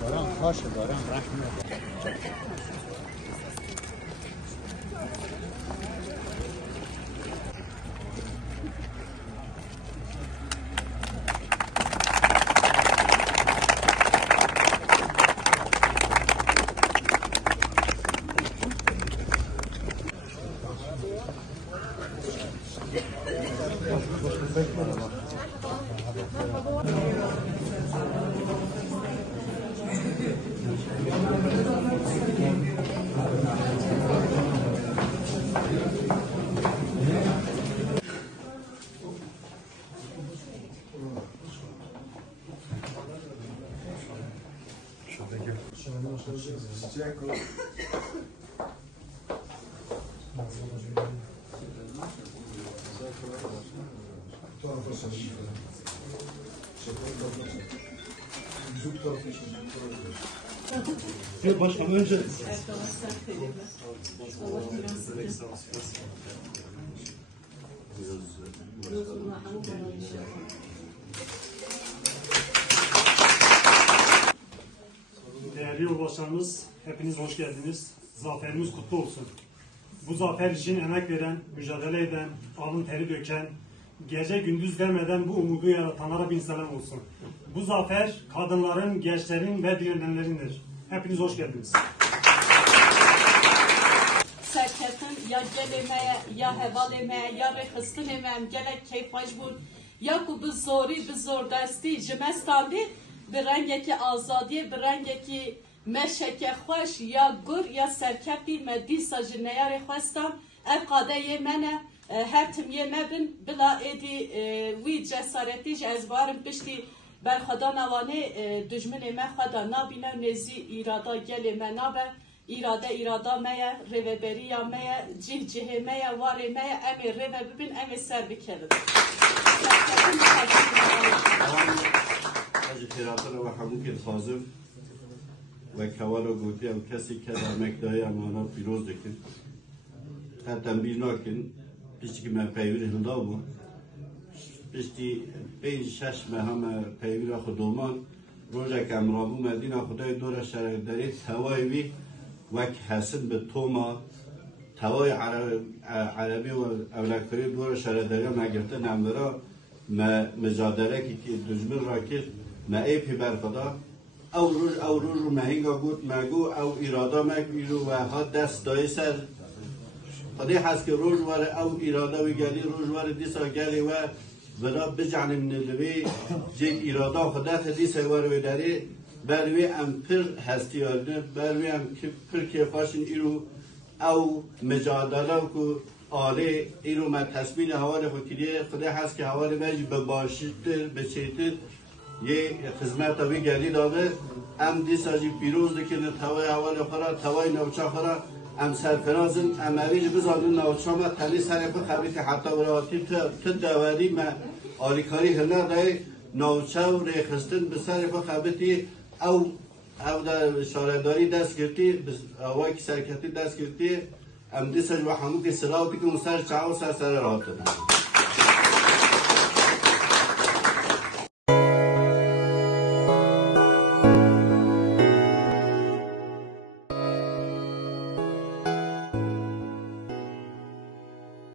باران خاشه باران رحمه Başkanım önce değerli yoldaşlarımız, hepiniz hoş geldiniz. Zaferimiz kutlu olsun. Bu zafer için emek veren, mücadele eden, alın teri döken, gece gündüz vermeden bu umudu yaratanlara bin selam olsun. Bu zafer kadınların, gençlerin ve direnenlerindir. Hepiniz hoş geldiniz. Serketin ya gelemeye, ya hevalemeye, ya rexistineme, gelek keyfaş bul, ya ku bi zori, bi zordesti, jimestandi, bir rengeki azadiye, bir rengeki meşeke xoş, ya gur, ya serketi medisa jineyare xwestan, ev kadeye mene, her tim yeme bin, bila edi wî cesareti ji ez barim piştî berxweda nevanê dijminê me xweda nabîne nêzî îrada gelê me nabe, irada me ye, rêveberiya me ye, cihcihê me ye, warê me ye, em ê rêve bibin, em ê ser bikevin. از خیراتر و همون که خازم و کوال و گوتی و کسی که در مکدای امانا پیروز دکن تا تنبیه نکن پیشتی که من پیویر هندا بود پیشتی 5-6 ماه هم پیویر خودمان روزه که امرابو مدینه خدای دور شرک داری توای وی وک حسن به توما توای عربی و اولکتری دور شرک داری مگرته نمدارا مجادله که دجمن را کرد ما ایپی برخدا او روز رو مهنگا گوت مگو او ایرادا مگیرو و ها دست دای سر خدای هست که روز واره او ایرادا و گلی روز واره دیسا گلی و ولا بجعن من الوی جیک ایرادا خدا دیسا واره و داری بروی ام پر هستی آرده بروی ام پر کفاشن ایرو او مجادله کو آله ایرو من تصمیل حوال خودکیه خدا هست که حوال مجی بباشیتر بچیتر یه خدمت اوی گلی داده ام دیسا جی پیروز دکنه توای حوال خورا توای نوچا خورا ام سرفرازن ام اویج بزانون نوچا ما تلی سرف خبیت حتی براتی تدواری ما آلیکاری هنر دای نوچا و ریخستن به سرف خبیتی او در شارداری دست گرتی اوای که سرکتی دست گرتی ام دیسا جو همون که سراو بکن سر چاو سر راه دادن